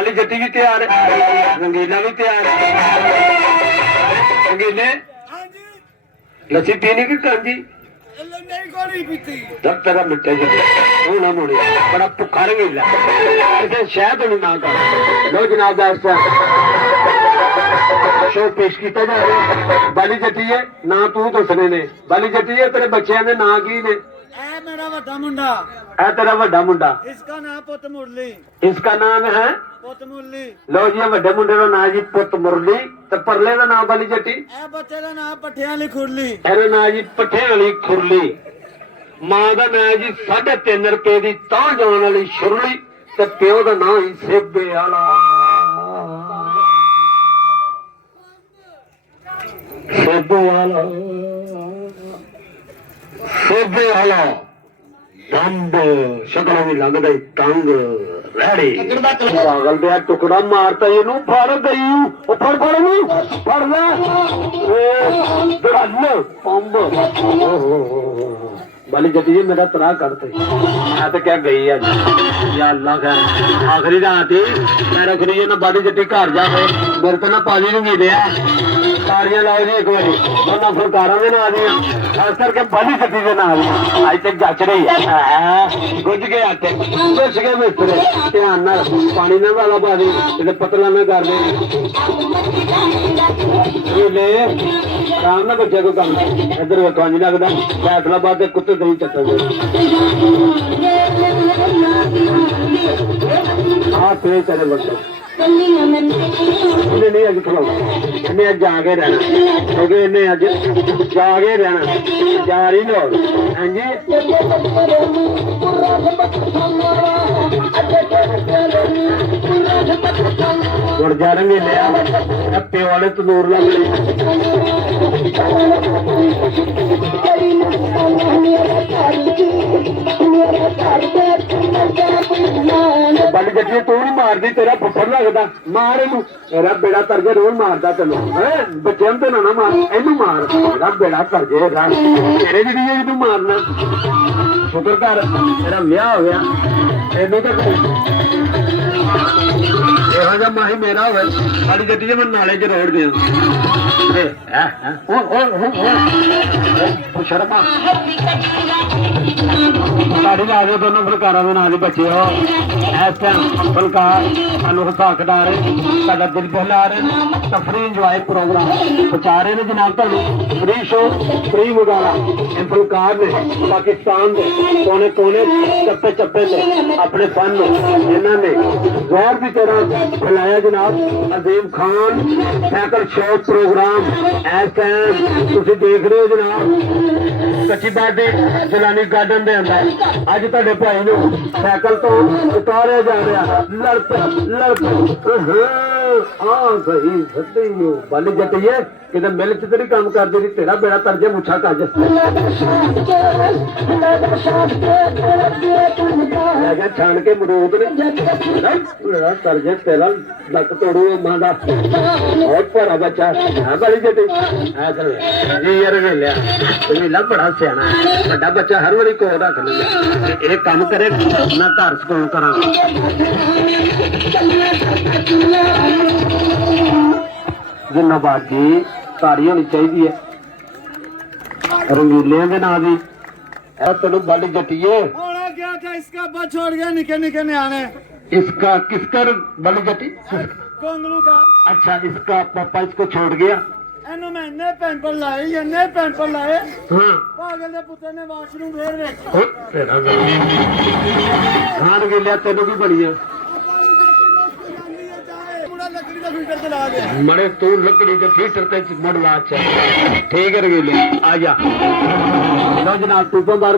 बाली जट्टी भी तैयार है, रंगीला भी तैयार है। रंगीले लस्सी पीनी कि कांजी? जब तेरा मिट्टे तू ना मुड़े बड़ा भुखा रंगीला इसे शहद नहीं ना कर लो जनाब दा शो पेश किया जा रहा बाली जट्टी है ना तू दसने ने बाली जट्टी है तेरे बच्चों के ना की ने मेरा वड्डा मुंडा है तेरा वड्डा मुंडा इसका नाम पुत मुरली इसका नाम है पुत मुरली लो जी वड्डे मुंडे का नाम जी पुत मुरली ते परले का नाम बाली जट्टी ए बच्चे का नाम पट्ठियां वाली खुरली ਇਹਦਾ ਨਾਮ ਜੀ ਪੱਠਿਆਂ ਵਾਲੀ ਖੁਰਲੀ ਮਾਂ ਦਾ ਨਾਮ ਜੀ 3.5 ਰੁਪਏ ਦੀ ਤਾਂ ਜਾਣ ਵਾਲੀ ਸ਼ੁਰਲੀ ਤੇ ਪਿਓ ਦਾ ਨਾਮ ਹੀ ਸੇਬੇ ਵਾਲਾ ਸੇਬੇ ਵਾਲਾ ਦੰਦ ਸ਼ਕਲਾਂ ਵੀ ਲੱਗਦਾ ਈ ਤੰਗ ਰੈੜੀ ਪਾਗਲ ਦੇ ਟੁਕੜਾ ਮਾਰਤਾ ਇਹਨੂੰ ਫੜ ਗਈ ਉਹ ਫੜ ਨੂੰ ਫੜ ਲੈ ਦੜਨ ਪੰਬ बाली जटी जी मेरा तरा करते मैं तो क्या गई अज या अल्लाह खैर आखिरी रात ही मैं रखनी है ना बाली जटी घर जाके मेरे को ना पानी नहीं मिले तालियां लाओ जी एक बारी दोनों फुलकारा में ना दी खास करके बाली जटी के नाम अज तक जच रही है गुज के आटे गुज के मिस्त्रे ध्यान ना पानी ना वाला पा दी पतला ना कर दे आराम ना बच्चे को काम इधर वेखो नहीं लगता फैसलाबाद के कुत्ते नहीं चक्कर हाँ तेज तेरे बच्चे इन्हें नहीं अज खिलाना इन्हें अज जाके रहना क्योंकि इन्हें अज जाके रहना जा रही लो हाँ जी गुड़ जा रंगे लिया प्यो वाले तंदूर लग गए बाली जट्टी तू नहीं मारदी तेरा फुफड़ लगता मार इनू मेरा बेड़ा तरजे रोज मारता तेन बच्चे तो ना मार इनू मार मेरा बेड़ा तरजे तेरे जी तू मारना शुक्र कर तेरा ब्याह हो गया इनू तो ਇਹੋ ਜਿਹਾ ਮਾਹੀ ਮੇਰਾ ਹੋਵੇ ਸਾਡੀ ਗੱਡੀ ਜੇ ਮੈਂ ਨਾਲੇ 'ਚ ਰੋੜ ਦਿਆਂ ਸ਼ਰਮਾ ਸਾਡੀ ਲਾ ਦੇ ਦੋਨੋਂ ਫੁਲਕਾਰਾਂ ਦੇ ਨਾਲ ਹੀ ਬੱਚੇ ਹੋ ਇਸ ਟਾਈਮ ਫੁਲਕਾਰ ਸਾਨੂੰ ਹਸਾ ਖਿਡਾ ਰਹੇ ਸਾਡਾ ਦਿਲ ਬਹਿਲਾ ਰਹੇ ਤਫਰੀ ਇੰਜੋਏ ਪ੍ਰੋਗਰਾਮ ਪਹੁੰਚਾ ਰਹੇ ਨੇ ਜਨਾਬ ਤੁਹਾਨੂੰ ਫ੍ਰੀ ਸ਼ੋ ਫ੍ਰੀ ਮੁਗਾਲਾ ਇਹ ਫੁਲਕਾਰ ਨੇ ਪਾਕਿਸਤਾਨ ਦੇ ਕੋਨੇ ਕੋਨੇ ਚੱਪੇ ਚੱਪੇ ਤੇ ਆਪਣੇ ਫਨ ਨੂੰ ਇਹਨਾਂ ਨੇ ਜ਼ੋਰ ਦੀ ਤਰ੍ਹਾਂ फैलाया जनाब अजीम खान साइकिल शो प्रोग्राम इस टाइम तुम देख रहे हो जनाब कच्ची बात सैलानी गार्डन के अंदर अज तुहाडे भाई नूं साइकिल तो उतारिया जा रहा लड़प हाँ सही सही बाली जट्टी है कि मिल च तेरी काम कर दी तेरा बेड़ा तरजे मुछा कज छान के मरूद ने तरजे तेरा लक तोड़ू मां का बहुत भारा बच्चा है बाली जट्टी यार वेलिया वेला बड़ा सियाना बड़ा बच्चा हर वारी कोल रख लेंगे ये काम करे ना घर सकून करा जिन्नाबाद जी तारी होनी चाहिए है रंगीलियां के नाम की तेन बाली जट्टीए क्या था इसका बच छोड़ गया निके निके न्याणे इसका किसका बाली जट्टी कोंगलू का अच्छा इसका पापा इसको छोड़ गया एनु मैंने पैंपर लाए हाँ पागल दे पुत्र ने वाशरूम फेर वेख तेरा हाँ रंगीलिया तेनों भी बड़ी है मरे तू लकड़ी के फीटर ते मड़वा ठीक है रंगीलिया आ जा जनाब तू तो बाहर